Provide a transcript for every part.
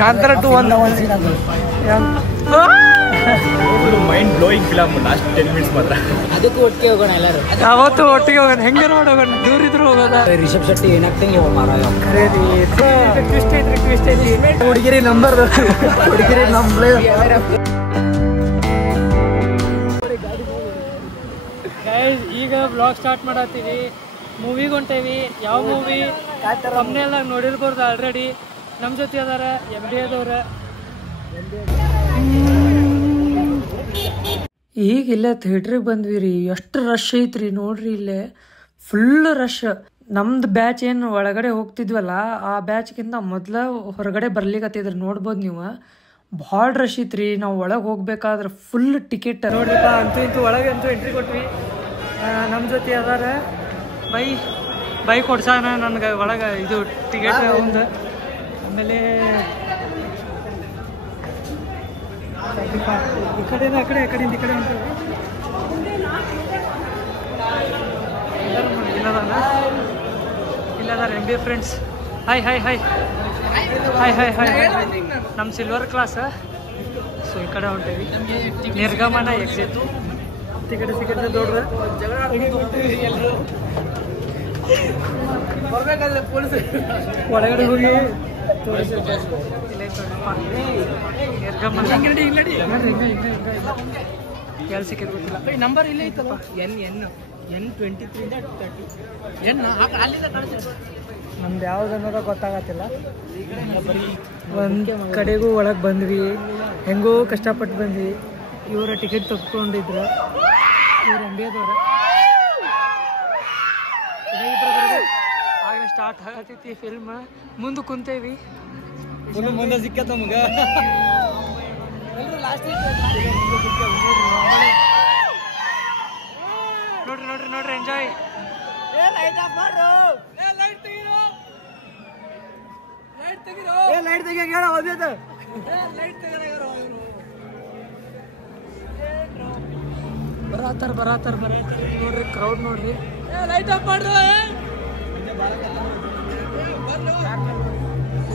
ಕಾಂತಾರ 2 ಒಂದು mind blowing film last 10 minutes ಮಾತ್ರ. ಅದಕ್ಕೂ ಒಟ್ಟಿಗೆ ಹೋಗೋಣ ಎಲ್ಲರೂ. ಯಾವತ್ತು ಒಟ್ಟಿಗೆ ಹೋಗೋಣ, ಹೆಂಗಾರ ಮಾಡಿ ಹೋಗೋಣ, ದೂರ ಇದ್ರು ಹೋಗೋದ. ರಿಷಬ್ ಶೆಟ್ಟಿ ಏನಾಗ್ತಂಗೆ ಟ್ವಿಸ್ಟ್ ಐತಿ ಹುಡುಗಿರಿ ನಂಬರ್ ಹುಡುಗಿರಿ ನಂಬರ್. ಈಗ ಬ್ಲಾಗ್ ಸ್ಟಾರ್ಟ್ ಮಾಡತ್ತೀವಿ. ಮೂವಿಗೆ ಹೊಂಟೇವಿ. ಯಾವ ಮೂವಿ ತಮ್ಮನೆಲ್ಲ ನೋಡಿರ್ಬೋದು ಆಲ್ರೆಡಿ. ನಮ್ಮ ಜೊತೆ ಅದಾರ MD ಅದವ್ರ. ಈಗ ಇಲ್ಲೇ ಥಿಯೇಟ್ರಿಗೆ ಬಂದ್ವಿ ರೀ. ಎಷ್ಟು ರಶ್ ಐತ್ರಿ ನೋಡ್ರಿ, ಇಲ್ಲೇ ಫುಲ್ ರಶ್. ನಮ್ದು ಬ್ಯಾಚ್ ಏನು ಒಳಗಡೆ ಹೋಗ್ತಿದ್ವಲ್ಲ, ಆ ಬ್ಯಾಚ್ಗಿಂತ ಮೊದಲ ಹೊರಗಡೆ ಬರ್ಲಿಕ್ಕತ್ತಿದ್ರಿ. ನೋಡ್ಬೋದು ನೀವು, ಭಾಳ ರಶ್ ಐತ್ರಿ. ನಾವು ಒಳಗೆ ಹೋಗ್ಬೇಕಾದ್ರೆ ಫುಲ್ ಟಿಕೆಟ್ ನೋಡ್ರಿಪ್ಪ. ಅಂತೂ ಇಂತೂ ಒಳಗೆ ಅಂತೂ ಎಂಟ್ರಿ ಕೊಟ್ವಿ. ನಮ್ಮ ಜೊತೆ ಅದಾರ ಬೈ ಕೊಡ್ಸಾನ ನನಗೆ ಒಳಗೆ ಇದು ಟಿಕೆಟ್ ಒಂದು. ಆಮೇಲೆ ಈ ಕಡೆಯಿಂದ ಆ ಕಡೆಯಿಂದ ಈ ಕಡೆ ಹೊಂಟೇವಿ. ಇಲ್ಲದಾರ MB ಫ್ರೆಂಡ್ಸ್. ಹಾಯ್ ನಮ್ಮ ಸಿಲ್ವರ್ ಕ್ಲಾಸ್. ಸೊ ಈ ಕಡೆ ಹೊಂಟೇವಿ. ನಿರ್ಗಮನ ಎಕ್ಸಿಟ್. ಟಿಕೆಟ್ ದೊಡ್ಡ ಒಳಗಡೆ ಹೋಗಿ ಎಲ್ಲಿ ಸಿಕ್ಕಿದ್ ಗೊತ್ತಿಲ್ಲ. ನಂಬರ್ ಇಲ್ಲೇ ಐತಲ್ಲ, N23 ನಮ್ದು ಯಾವ್ದು ಅನ್ನೋದ ಗೊತ್ತಾಗತ್ತಿಲ್ಲ. ಒಂದು ಕಡೆಗೂ ಒಳಗೆ ಬಂದ್ವಿ. ಹೆಂಗೋ ಕಷ್ಟಪಟ್ಟು ಬಂದ್ವಿ. ಇವರ ಟಿಕೆಟ್ ತಗೊಂಡಿದ್ರು. ಇವ್ರ MBದವ್ರ. ಆಗಲೇ ಸ್ಟಾರ್ಟ್ ಆಗತೈತಿ ಫಿಲ್ಮ್. ಮುಂದೆ ಕುಂತೇವಿ. ಮುಂದೆ ಸಿಕ್ಕತ್ತ ನಮಗ. ನೋಡ್ರಿ ಎಂಜಾಯ್. ಬರಾತಾರ ನೋಡ್ರಿ, ಕ್ರೌಡ್ ನೋಡ್ರಿ.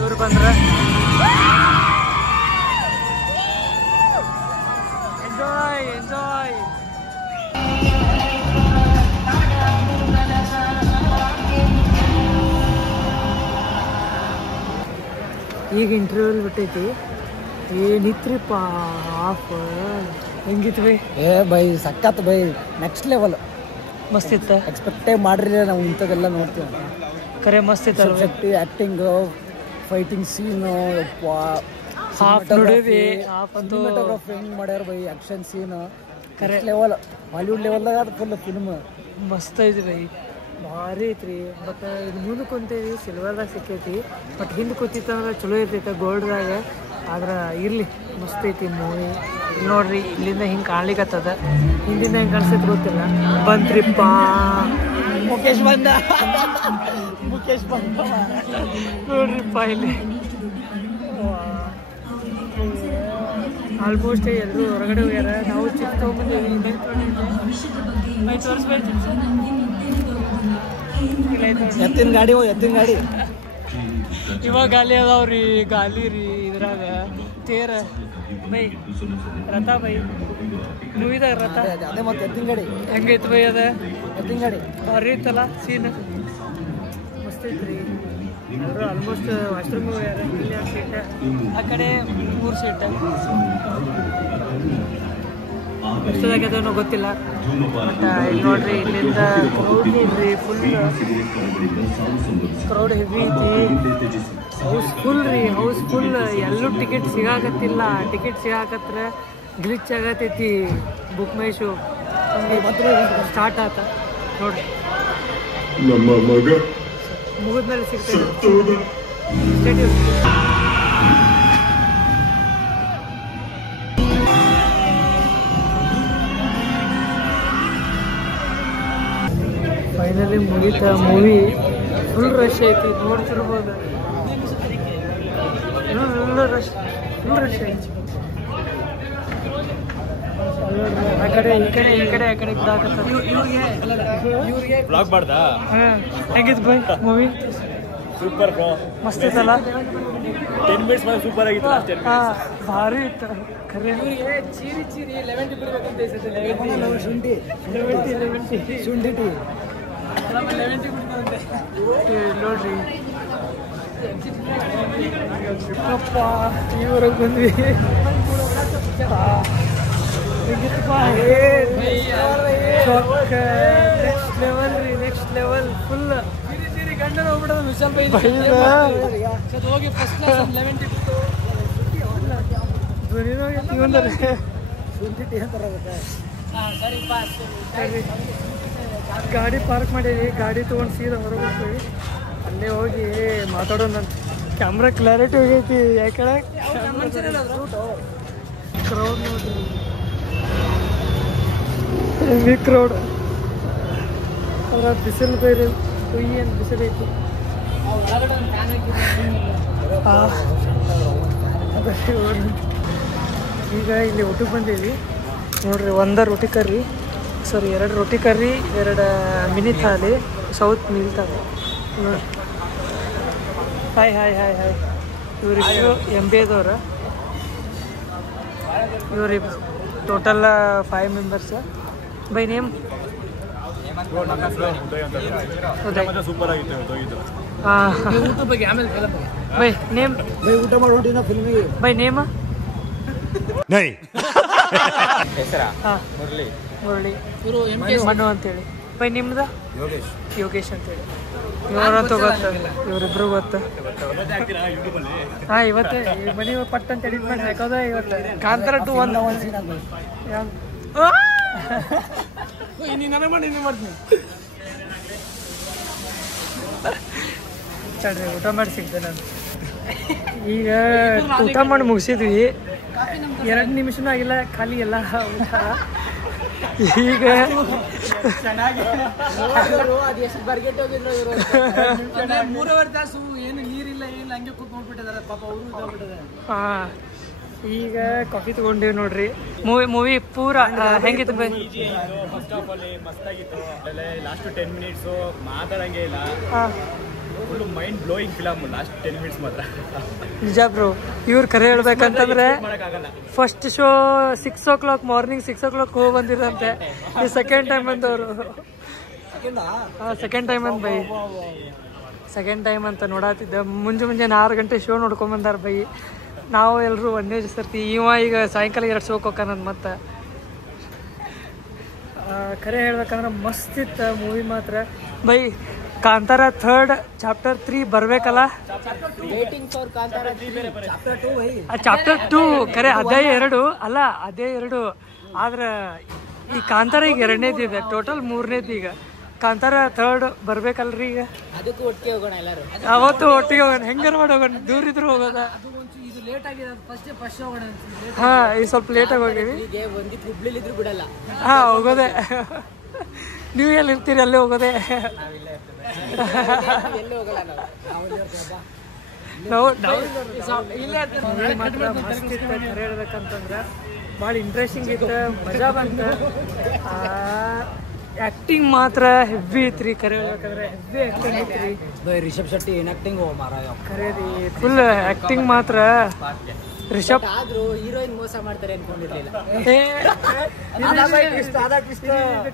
ಇವ್ರು ಬಂದ್ರ ಎಂಜಾಯ್. ಈಗ ಇಂಟರ್ವ್ಯೂಲ್ ಬಿಟ್ಟೈತಿ. ಏನಿತ್ರಿಪ್ಪ ಹಾಫ್ ಹೆಂಗಿತ್ತು ಬೈ? ಬೈ ಸಕ್ಕತ್ ಬೈ, ನೆಕ್ಸ್ಟ್ ಲೆವೆಲ್. ಮಸ್ತ್ ಇತ್ತ. ಎಕ್ಸ್ಪೆಕ್ಟೇ ಮಾಡ್ರಿ ನಾವು ಇಂಥದ್ದೆಲ್ಲ ನೋಡ್ತೀವಿ. ಕರೆ ಮಸ್ತ್ ಇತ್ತ. ಆಕ್ಟಿಂಗ್, ಫೈಟಿಂಗ್ ಸೀನ್, ಹಾಫ್ ನೋಡೇವಿ. ಹಾಫ್ ಅಂತೂ ಹೆಂಗ್ ಮಾಡ್ಯಾರ ಬೈ, ಆಕ್ಷನ್ ಸೀನ್ ಕರೆ ಲೆವೆಲ್, ಹಾಲಿವುಡ್ ಲೆವೆಲ್ದಾಗ ಫುಲ್ ಫಿಲ್ಮ್ ಮಸ್ತ್ ಐತಿ ಬೈ, ಭಾರಿ ಐತ್ರಿ. ಬಟ್ ಇದು ಮುಂದೆ ಕುಂತೇವಿ, ಸಿಲ್ವರ್ದಾಗ ಸಿಕ್ಕೈತಿ. ಬಟ್ ಹಿಂದೆ ಕೂತಿತ್ತಂದ್ರೆ ಚಲೋ ಇರ್ತೈತೆ ಗೋಲ್ಡ್ದಾಗ. ಆದ್ರೆ ಇರಲಿ, ಮಸ್ತ್ ಐತಿ ಮೂವಿ. ನೋಡ್ರಿ, ಇಲ್ಲಿಂದ ಹಿಂಗೆ ಕಾಣ್ಲಿಕ್ಕತ್ತದ. ಹಿಂದಿಂದ ಹೆಂಗೆ ಕಾಣಿಸ್ತೈತಿ ಗೊತ್ತಿಲ್ಲ. ಬಂತ್ರಿಪ್ಪ ಮುಖೇಶ್ ಬಂದ ನೋಡ್ರಿಪ್ಪ ಇಲ್ಲಿ. ಆಲ್ಮೋಸ್ಟ್ ಎಲ್ಲರೂ ಹೊರಗಡೆ ಹೋಗ್ಯಾರ. ನಾವು ಚಿಕ್ಕ ತೊಗೊಂಬಂದೇವಿ. ಎತ್ತಿನ ಗಾಡಿ ಇವಾಗ ಗಾಲಿ ಅದಾವ್ರಿ, ಗಾಲಿ ರೀ ಇದ್ರಾಗ ತೇರ ಬೈ ರಥ ಬೈ ಮೂವಿದಾಗ ರಥ. ಅದೇ ಮತ್ತೆ ಎತ್ತಿನ ಗಾಡಿ ಹೆಂಗೈತಿ ಬೈ? ಅದ ಎತ್ತಿನ ಗಾಡಿ ಭಾರಿ ಐತಲ್ಲ ಸೀನ್, ಮಸ್ತ್ ಐತ್ರಿ. ಎಲ್ಲರೂ ಆಲ್ಮೋಸ್ಟ್ ವಾಶ್ರೂಮ್ ಹೋಗ್ಯಾರ. ಇಲ್ಲಿ 2 ಸೀಟ್, ಆ ಕಡೆ 3 ಸೀಟ್. ಎಷ್ಟದಾಗ್ಯದನೋ ಗೊತ್ತಿಲ್ಲ. ಬಟ್ ಇಲ್ಲಿ ನೋಡ್ರಿ, ಇಲ್ಲಿಂದ ಕ್ರೌಡ್ ನೋಡ್ರಿ, ಫುಲ್ ಕ್ರೌಡ್ ಹೆವಿ ಐತಿ. ಹೌಸ್ಫುಲ್ ರೀ, ಹೌಸ್ಫುಲ್. ಎಲ್ಲೂ ಟಿಕೆಟ್ ಸಿಗಾಕತ್ತಿಲ್ಲ. ಟಿಕೆಟ್ ಸಿಗಾಕತ್ರ ಗ್ಲಿಚ್ ಆಗತೈತಿ. ಬುಕ್ ಮೈ ಶೋ ಸ್ಟಾರ್ಟ್ ಆತ ನೋಡ್ರಿ. ಮುಗಿದ್ಮೇಲೆ ಸಿಗ್ತೈತೆ. ಫೈನಲಿ ಮುಗೀತ ಮೂವಿ. ಫುಲ್ ರಶ್ ಐತಿ, ನೋಡ್ತಿರ್ಬೋದು. ಫುಲ್ ರಶ್ ಐತಿ. ಆ ಕಡೆ ಈ ಕಡೆ ಬ್ಲಾಗ್ ಮಾಡ್ದ. ಹೆಂಗಿತ್ತು ಬೈ ಮೂವಿ? ಸೂಪರ್ ಬ್ರೋ, ಮಸ್ತ್ ಇತ್ತಲ್ಲ. 10 ಮಿನಿಟ್ಸ್ ಮೇಲೆ ಸೂಪರ್ ಆಗಿತ್ತು. ಲಾಸ್ಟ್ 10 ಹಾ ಭಾರಿ ಇತ್ತು ಖರೆ. ಚೀರಿ ಚೀರಿ 11 ಬಿಡ್ಬೇಕಂತ ಶುಂಠಿ ಶುಂಠಿ ಟೀ 11 ನೋಡ್ರಿ ಅಪ್ಪ ಇವ್ರಿಗೆ ಬಂದ್ವಿ. ನೆಕ್ಸ್ಟ್ ಲೆವೆಲ್ ರೀ, ನೆಕ್ಸ್ಟ್ ಲೆವೆಲ್ ಫುಲ್ ಗಂಡನ ಹೋಗ್ಬಿಡೋದು ವಿಶಾಲ್ ಬೈ ಹೋಗಿ ಫಸ್ಟ್ ಕ್ಲಾಸ್ 11 ಶುಂಠಿ ಟೀ ಅಂತಾರೆ. ಸರಿ ಪಾಸ್ ಗಾಡಿ ಪಾರ್ಕ್ ಮಾಡೀವಿ, ಗಾಡಿ ತೊಗೊಂಡು ಸೀದಾ ಹೊರಗೆ ಹೋಗ್ತೀವಿ. ಅಲ್ಲೇ ಹೋಗಿ ಮಾತಾಡೋಣ. ಕ್ಯಾಮ್ರಾ ಕ್ಲಾರಿಟಿ ಹೋಗೈತಿ, ಯಾಕಡೆ ಕ್ರೌಡ್ ನೋಡ್ರಿ, ಹೆವಿ ಕ್ರೌಡ್. ಅದ್ರ ಬಿಸಿಲು ಬೇರೆ, ಏನು ಬಿಸಿಲು ಐತಿ. ಈಗ ಇಲ್ಲಿ ಊಟಕ್ಕೆ ಬಂದೀವಿ ನೋಡ್ರಿ. 1 roti curry, sorry 2 roti curry, 2 mini thali, south meal thali ನೋಡಿ. Hi hi hi hi. ಇವ್ರಿಬ್ರು MBAದವ್ರು, ಇವ್ರಿಬ್ರು total 5 members. By name super ಆಗಿತ್ತು ಹೋಗಿದ್ದು. ಊಟ ಬಗ್ಗೆ ಆಮೇಲೆ ಬೈ ನೇಮ್ ಊಟ ಮಾಡೋಟಿನ ಫಿಲ್ಮಿಗೆ ಬೈ ನೇಮ ಹೆಸರಾ ಹಾಂ ಮುರಳಿ. ಮುರಳಿ ಇವರು ಮನು ಅಂತೇಳಿ. ಬೈ ನಿಮ್ದು ಯೋಗೇಶ್ ಅಂತೇಳಿ. ಇವರಂತೂ ಗೊತ್ತ, ಇವರಿಬ್ರು ಗೊತ್ತ. ಹಾಂ ಇವತ್ತೇ ಮನೆ ಪಟ್ ಅಂತ ಎಡಿಟ್ ಮಾಡಿ ಹಾಕೋದ ಇವತ್ತು. ಕಾಂತಾರ 2 1 ನನಗೆ ಮಾಡಿ ನೀನು ಮಾಡ್ತೀನಿ. ಚಡ್ರಿ ಊಟ ಮಾಡಿ ಸಿಗ್ದೆ ನಾನು. ಈಗ ಊಟ ಮಾಡಿ ಮುಗಿಸಿದ್ವಿ, 2 ನಿಮಿಷನೂ ಆಗಿಲ್ಲ, ಖಾಲಿ ಎಲ್ಲ ಊಟ. ಈಗ ಅದು ಎಷ್ಟು ಬರ್ಗೆಟ್ ಹೋಗಿದ್ರು ಇವರು 3.5 ತಾಸು ಏನು ನೀರಿಲ್ಲ ಏನಿಲ್ಲ, ಹಂಗೆ ಕೂತ್ ನೋಡ್ಬಿಟ್ಟಿದ್ದಾರೆ ಪಾಪ ಅವರು ಇದಾಗ್ಬಿಟ್ಟಿದ್ದಾರೆ. ಹಾಂ ಈಗ ಕಾಫಿ ತಗೊಂಡೇವಿ ನೋಡ್ರಿ. ಮೂವಿ ಪೂರ ಹೆಂಗಿತ್ತು ಬೈ? ಫಸ್ಟ್ ಆಫ್ ಆಲ್ ಮಸ್ತಾಗಿತ್ತು. ಲಾಸ್ಟ್ 10 ಮಿನಿಟ್ಸು ಮಾತಾಡಂಗೆ ಇಲ್ಲ, ಹಾಂ full mind blowing film. Last 10 minutes ಮಾತ್ರ ನಿಜ ಬ್ರೋ. ಇವ್ರು ಕರೆ ಹೇಳ್ಬೇಕಂತಂದ್ರೆ ಮಾಡೋಕ್ಕಾಗಲ್ಲ. First show 6 o'clock morning 6 o'clock ಹೋಗಿ ಬಂದಿರಂತೆ. ಈ ಸೆಕೆಂಡ್ ಟೈಮ್ ಬಂದವರು. ಹಾಂ ಸೆಕೆಂಡ್ ಟೈಮ್ ಅಂತ ಬೈ, ಸೆಕೆಂಡ್ ಟೈಮ್ ಅಂತ ನೋಡತ್ತಿದ್ದೆ. ಮುಂಜಾನೆ 6 ಗಂಟೆ ಶೋ ನೋಡ್ಕೊಂಬಂದಾರ ಬೈ. ನಾವು ಎಲ್ಲರೂ ಒಂದೇ ಸರ್ತಿ. ಈಗ ಸಾಯಂಕಾಲ 2 ಶೋಕ್ಕೆ ಹೋಗ್ಕಾನಂದು. ಮತ್ತು ಕರೆ ಹೇಳ್ಬೇಕಂದ್ರೆ ಮಸ್ತ್ ಇತ್ತು ಮೂವಿ ಮಾತ್ರ ಬೈ. ಕಾಂತಾರ 3rd ಚಾಪ್ಟರ್ 3 ಬರ್ಬೇಕಲ್ಲ. ಚಾಪ್ಟರ್ 2 ಕರೆ ಅದೇ 2 ಅಲ್ಲ, ಅದೇ 2. ಆದ್ರೆ ಈ ಕಾಂತಾರ ಈಗ 2ನೇದು ಇದೆ, ಟೋಟಲ್ 3ನೇದು. ಈಗ ಕಾಂತಾರ 3rd ಬರ್ಬೇಕಲ್ರಿ. ಈಗ ಅದಕ್ಕೂ ಒಟ್ಟಿಗೆ ಹೋಗೋಣ ಎಲ್ಲರೂ. ಅವತ್ತು ಒಟ್ಟಿಗೆ ಹೋಗೋಣ, ಹೆಂಗಾರ ಮಾಡಿ ಹೋಗೋಣ. ದೂರ ಇದ್ರು ಹೋಗೋದ. ಇದು ಲೇಟ್ ಆಗಿದೆ, ಫಸ್ಟ್ ಹೋಗೋಣ. ಹಾಂ ಈಗ ಸ್ವಲ್ಪ ಲೇಟಾಗಿ ಹೋಗಿವಿ. ಈಗ ಒಂದಿತ್ತು ಹುಬ್ಳಿಲಿ ಇದ್ರು ಬಿಡಲ್ಲ. ಹಾಂ ಹೋಗೋದೆ. ನೀವು ಎಲ್ಲಿ ಇರ್ತೀರಿ ಅಲ್ಲೇ ಹೋಗೋದೆ. ಎಲ್ಲಿ ಹೋಗಲ್ಲ ನಾವು ಮಾತ್ರ ಮಸ್ತ್ ಇತ್ತು. ಕರೆ ಹೇಳ್ಬೇಕಂತಂದ್ರೆ ಭಾಳ ಇಂಟ್ರೆಸ್ಟಿಂಗ್ ಇತ್ತು, ಮಜಾ ಬಂತು. ಆ್ಯಕ್ಟಿಂಗ್ ಮಾತ್ರ ಹೆವಿ ಐತ್ರಿ. ಕರೆ ಹೇಳ್ಬೇಕಂದ್ರೆ ಹೆವಿ ಆ್ಯಕ್ಟಿಂಗ್ ಐತ್ರಿ. ರಿಷಬ್ ಶೆಟ್ಟಿ ಏನ್ ಆಕ್ಟಿಂಗ್ ಮಾರಾಯ. ಕರೆ ರೀ, ಫುಲ್ ಆ್ಯಕ್ಟಿಂಗ್ ಮಾತ್ರ. ರಿಷಬ್ ಆದ್ರೂ ಹೀರೋಯಿನ್ ಮೋಸ ಮಾಡ್ತಾರೆ ಅನ್ಕೊಂಡಿರ್ಲಿಲ್ಲ.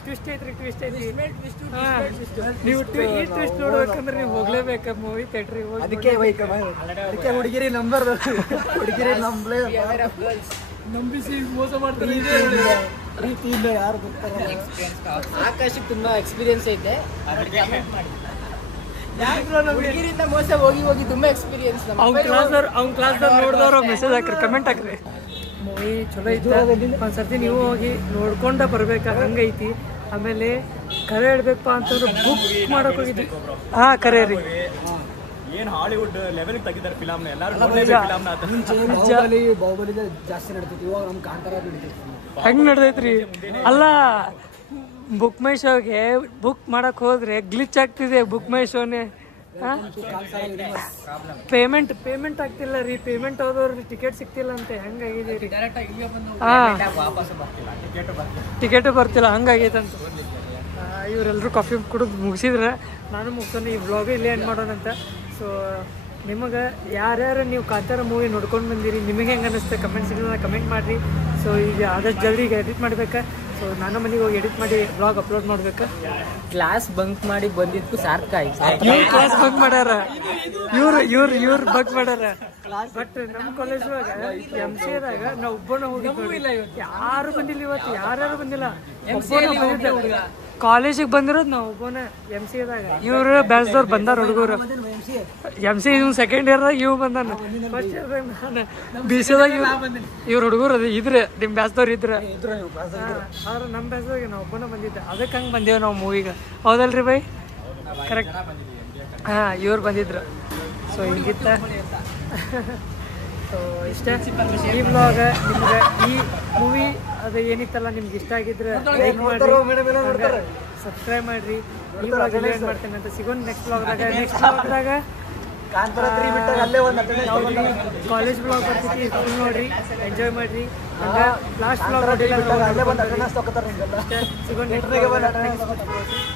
ಟ್ವಿಸ್ಟ್ ಐತ್ರಿ, ಟ್ವಿಸ್ಟ್ ಐತಿ. ನೀವು ಈ ಟ್ವಿಸ್ಟ್ ನೋಡ್ಬೇಕಂದ್ರೆ ನೀವು ಹೋಗ್ಲೇಬೇಕು ಮೂವಿ ಥಿಯೇಟ್ರಿಗೆ ಹೋಗಿ. ಅದಕ್ಕೆ ಹುಡುಗಿರಿ ನಂಬರ್ ಹುಡುಗಿರಿ ನಂಬಲೇ ನಂಬಿಸಿ ಮೋಸ ಮಾಡ್ತಾರೆ. ಪ್ರೀತಿಯಿಂದ ಯಾರು ಗೊತ್ತಾರಲ್ಲ. ಆಕಾಶಕ್ಕೆ ತುಂಬಾ ಎಕ್ಸ್ಪೀರಿಯನ್ಸ್ ಐತೆ. ಹುಡುಗಿರಿಂದ ಮೋಸ ಹೋಗಿ ಹೋಗಿ ತುಂಬಾ ಎಕ್ಸ್ಪೀರಿಯನ್ಸ್. ಅವ್ನ ಕ್ಲಾಸ್ದವ್ರು ನೋಡಿದವ್ರು ಮೆಸೇಜ್ ಹಾಕ್ರಿ, ಕಮೆಂಟ್ ಹಾಕ್ರಿ. ಮೂವಿ ಚಲೋ ಐತೆ, ಒಂದ್ಸರ್ತಿ ನೀವು ಹೋಗಿ ನೋಡ್ಕೊಂಡ ಬರ್ಬೇಕ, ಹಂಗೈತಿ. ಆಮೇಲೆ ಕರೆ ಹೇಳ್ಬೇಕಪ್ಪ ಅಂತಂದ್ರೆ ಬುಕ್ ಮಾಡಕ್ ಹೋಗಿದ್ವಿ. ಹಾಂ ಕರೆ ರೀ, ಏನು ಹಾಲಿವುಡ್ ಲೆವೆಲ್ ತೆಗಿದ್ದಾರೆ ಫಿಲಮ್ನ. ಎಲ್ಲರೂ ಬಾಹುಬಲಿ ಜಾಸ್ತಿ ನಡೀತೈತಿ. ಇವಾಗ ನಮ್ ಕಾಂತಾರ ನಡೀತೈತಿ. ಹೆಂಗ್ ನಡ್ದೈತ್ರಿ? ಅಲ್ಲ, ಬುಕ್ ಮೈ ಶೋಗೆ ಬುಕ್ ಮಾಡಕ್ ಹೋದ್ರೆ ಗ್ಲಿಚ್ ಆಗ್ತಿದೆ ಬುಕ್ ಮೈ ಶೋನೇ. ಪೇಮೆಂಟ್ ಆಗ್ತಿಲ್ಲ ರೀ. ಪೇಮೆಂಟ್ ಹೋದವ್ರಿಗೆ ಟಿಕೆಟ್ ಸಿಗ್ತಿಲ್ಲ ಅಂತೆ. ಹಂಗಾಗಿದೆ ರೀ. ಹಾಂ ಟಿಕೆಟು ಬರ್ತಿಲ್ಲ, ಹಂಗಾಗೈತಂತ. ಇವರೆಲ್ಲರೂ ಕಾಫಿ ಕುಡಿದು ಮುಗಿಸಿದ್ರೆ ನಾನು ಮುಗಿಸೋಣ. ಈ ವ್ಲಾಗ್ ಇಲ್ಲೇ ಎಂಡ್ ಮಾಡೋಣಂತ. ಸೊ ನಿಮಗೆ ಯಾರ್ಯಾರು ನೀವು ಕಾಂತಾರ ಮೂವಿ ನೋಡ್ಕೊಂಡು ಬಂದಿರಿ ನಿಮಗೆ ಹೆಂಗೆ ಅನ್ನಿಸ್ತೆ ಕಮೆಂಟ್ ಸೆಕ್ಷನ್ ಕಮೆಂಟ್ ಮಾಡಿರಿ. ಸೊ ಈಗ ಆದಷ್ಟು ಜಲ್ದಿ ಈಗ ಎಡಿಟ್ ಮಾಡ್ಬೇಕಾ. ಸೊ ನಾನು ಮನೆಗೆ ಹೋಗಿ ಎಡಿಟ್ ಮಾಡಿ ಬ್ಲಾಗ್ ಅಪ್ಲೋಡ್ ಮಾಡ್ಬೇಕಾ. ಕ್ಲಾಸ್ ಬಂಕ್ ಮಾಡಿ ಬಂದಿದ್ದಕ್ಕೂ ಸಾರ್ಥಕ ಆಯ್ತು. ಇವ್ರು ಕ್ಲಾಸ್ ಬಂಕ್ ಮಾಡ್ಯಾರ, ಇವ್ರು ಬಂಕ್ ಮಾಡ್ಯಾರ. ಬಟ್ ನಮ್ಮ ಕಾಲೇಜ್ ಒಳಗೆ MCAದಾಗ ನಾವು ಒಬ್ಬನ ಹೋಗಿಲ್ಲ. ಯಾರು ಬಂದಿಲ್ಲ ಇವತ್ತು, ಯಾರ್ಯಾರು ಬಂದಿಲ್ಲ. ಕಾಲೇಜಿಗೆ ಬಂದಿರೋದು ನಾವು ಒಬ್ಬನ MCAದಾಗ. ಇವ್ರು ಬ್ಯಾಚ್ದವ್ರು ಬಂದಾರ ಹುಡುಗರು. MC ಇವ್ ಸೆಕೆಂಡ್ ಇಯರ್ದಾಗ ಇವ್ ಬಂದಾನ. ಫಸ್ಟ್ ಇಯರ್ದಾಗ ನಾನು BCAದಾಗ ಇವ್ರ ಹುಡುಗರು ಇದ್ರೆ ನಿಮ್ಮ ಬ್ಯಾಚ್ದವ್ರು ಇದ್ರೆ ಆದ್ರೆ ನಮ್ಮ ಬ್ಯಾಚ್ದಾಗ ನಾವು ಒಬ್ಬನ ಬಂದಿದ್ದೆ. ಅದಕ್ಕೆ ಹಂಗೆ ಬಂದೇವು ನಾವು ಮೂವಿಗೆ. ಹೌದಲ್ರಿ ಬೈ? ಕರೆಕ್ಟ್. ಹಾಂ, ಇವ್ರು ಬಂದಿದ್ರು. ಸೊ ಹಿಂಗಿತ್ತ. ಸೊ ಇಷ್ಟೇ ಈ ಬ್ಲಾಗ್. ನಿಮ್ಗೆ ಈ ಮೂವಿ ಅದು ಏನಿತ್ತಲ್ಲ ನಿಮ್ಗೆ ಇಷ್ಟ ಆಗಿದ್ರೆ ಲೈಕ್ ಮಾಡಿರಿ, ಸಬ್ಸ್ಕ್ರೈಬ್ ಮಾಡಿರಿ. ಈ ಬ್ಲಾಗ್ ಏನು ಮಾಡ್ತೇನೆ ಅಂತ ಸಿಗೋಣ ನೆಕ್ಸ್ಟ್ ಬ್ಲಾಗ್ದಾಗ. ಕಾಲೇಜ್ ಬ್ಲಾಗ್ ಬರ್ತೀವಿ, ಫುಲ್ ನೋಡ್ರಿ, ಎಂಜಾಯ್ ಮಾಡಿರಿ. ಲಾಸ್ಟ್ ಬ್ಲಾಗ್ ಸಿಗೋಣ ನೆಕ್ಸ್ಟ್.